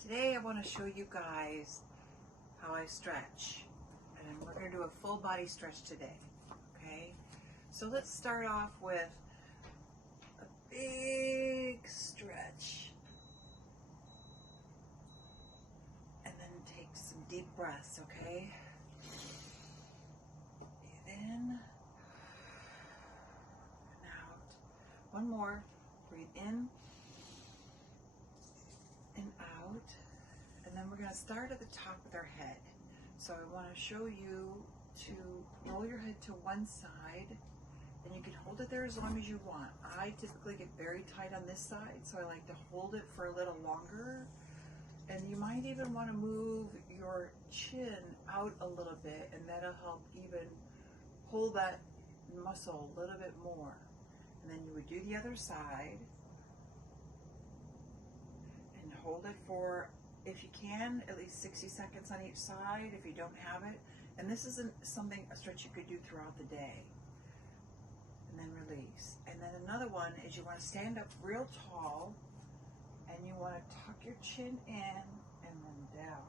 Today I want to show you guys how I stretch, and we're going to do a full body stretch today. Okay, so let's start off with a big stretch and then take some deep breaths. Okay, breathe in and out. One more. Breathe in and out. And then we're going to start at the top with our head. So I want to show you to roll your head to one side, and you can hold it there as long as you want. I typically get very tight on this side, so I like to hold it for a little longer. And you might even want to move your chin out a little bit, and that'll help even pull that muscle a little bit more. And then you would do the other side and hold it for, if you can, at least 60 seconds on each side if you don't have it. And this isn't a stretch you could do throughout the day. And then release. And then another one is you want to stand up real tall, and you want to tuck your chin in and then down.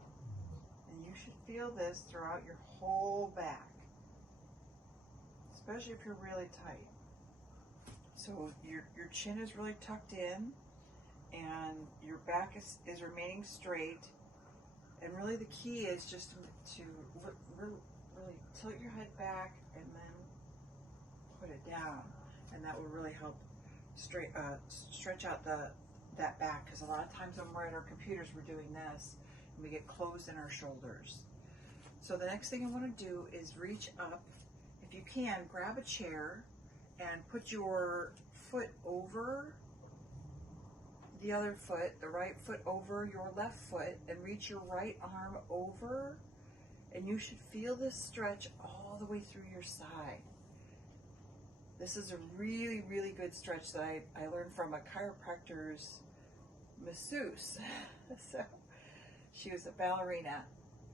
And you should feel this throughout your whole back, especially if you're really tight. So your chin is really tucked in, and your back is remaining straight. And really the key is just to really tilt your head back and then put it down. And that will really help stretch out that back, because a lot of times when we're at our computers we're doing this and we get closed in our shoulders. So the next thing I want to do is reach up. If you can, grab a chair and put your foot over the other foot, the right foot over your left foot, and reach your right arm over, and you should feel this stretch all the way through your side. This is a really, really good stretch that I learned from a chiropractor's masseuse. So she was a ballerina,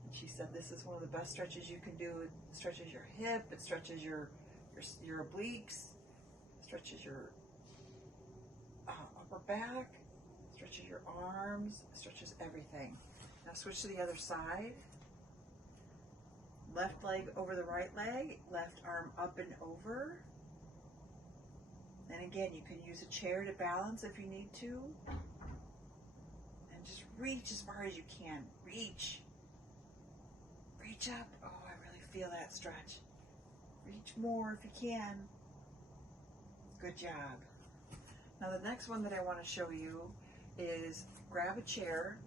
and she said this is one of the best stretches you can do. It stretches your hip, it stretches your obliques, stretches your upper back, stretches your arms, stretches everything. Now switch to the other side. Left leg over the right leg, left arm up and over. And again, you can use a chair to balance if you need to. And just reach as far as you can. Reach. Reach up. Oh, I really feel that stretch. Reach more if you can. Good job. Now the next one that I want to show you is grab a chair.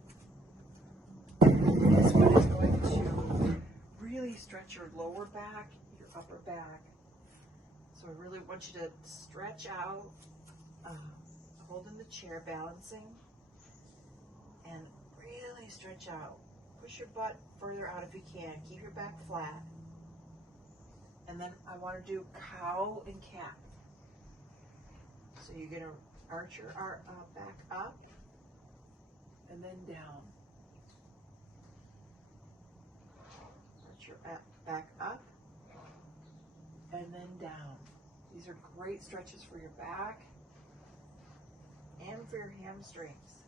This one is going to really stretch your lower back, your upper back. So I really want you to stretch out, holding the chair, balancing, and really stretch out. Push your butt further out if you can. Keep your back flat. And then I want to do cow and cat. So you're going to arch your back up and then down. Arch your back up and then down. These are great stretches for your back and for your hamstrings.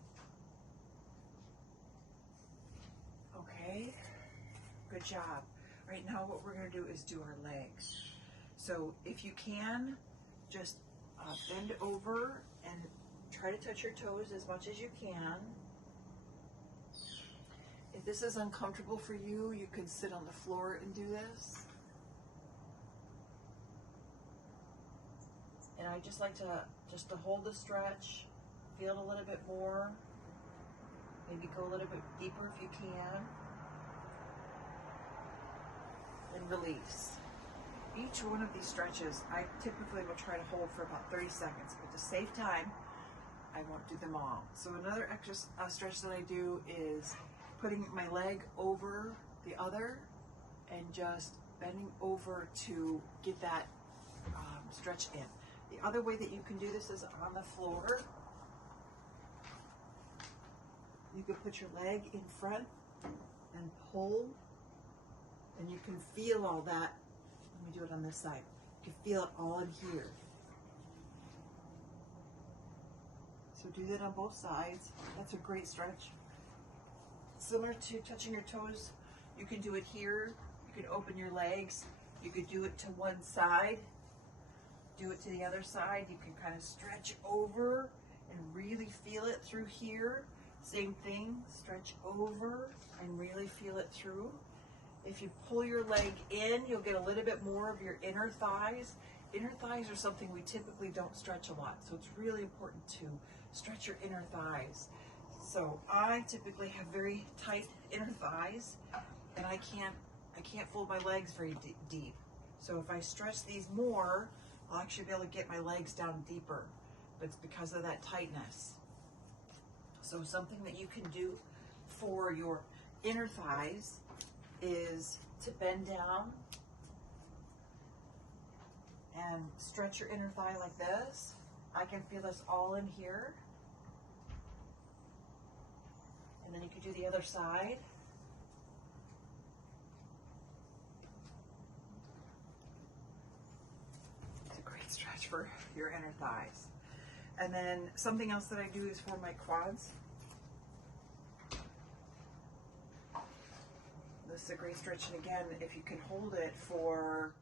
Okay, good job. Right now what we're going to do is do our legs. So if you can, just bend over and try to touch your toes as much as you can. If this is uncomfortable for you, you can sit on the floor and do this. And I just like to hold the stretch, feel it a little bit more, maybe go a little bit deeper if you can, and release. Each one of these stretches, I typically will try to hold for about 30 seconds, but to save time, I won't do them all. So another stretch that I do is putting my leg over the other and just bending over to get that stretch in. The other way that you can do this is on the floor. You can put your leg in front and pull, and you can feel all that. Let me do it on this side. You can feel it all in here. So do that on both sides. That's a great stretch. similar to touching your toes. You can do it here. You can open your legs. You could do it to one side. Do it to the other side. You can kind of stretch over and really feel it through here. Same thing, stretch over and really feel it through. If you pull your leg in, you'll get a little bit more of your inner thighs. Inner thighs are something we typically don't stretch a lot, so it's really important to stretch your inner thighs. So I typically have very tight inner thighs, and I can't fold my legs very deep. So if I stretch these more, I'll actually be able to get my legs down deeper, but it's because of that tightness. So something that you can do for your inner thighs is to bend down and stretch your inner thigh like this. I can feel this all in here. And then you can do the other side. It's a great stretch for your inner thighs. And then something else that I do is for my quads. This is a great stretch, and again, if you can hold it for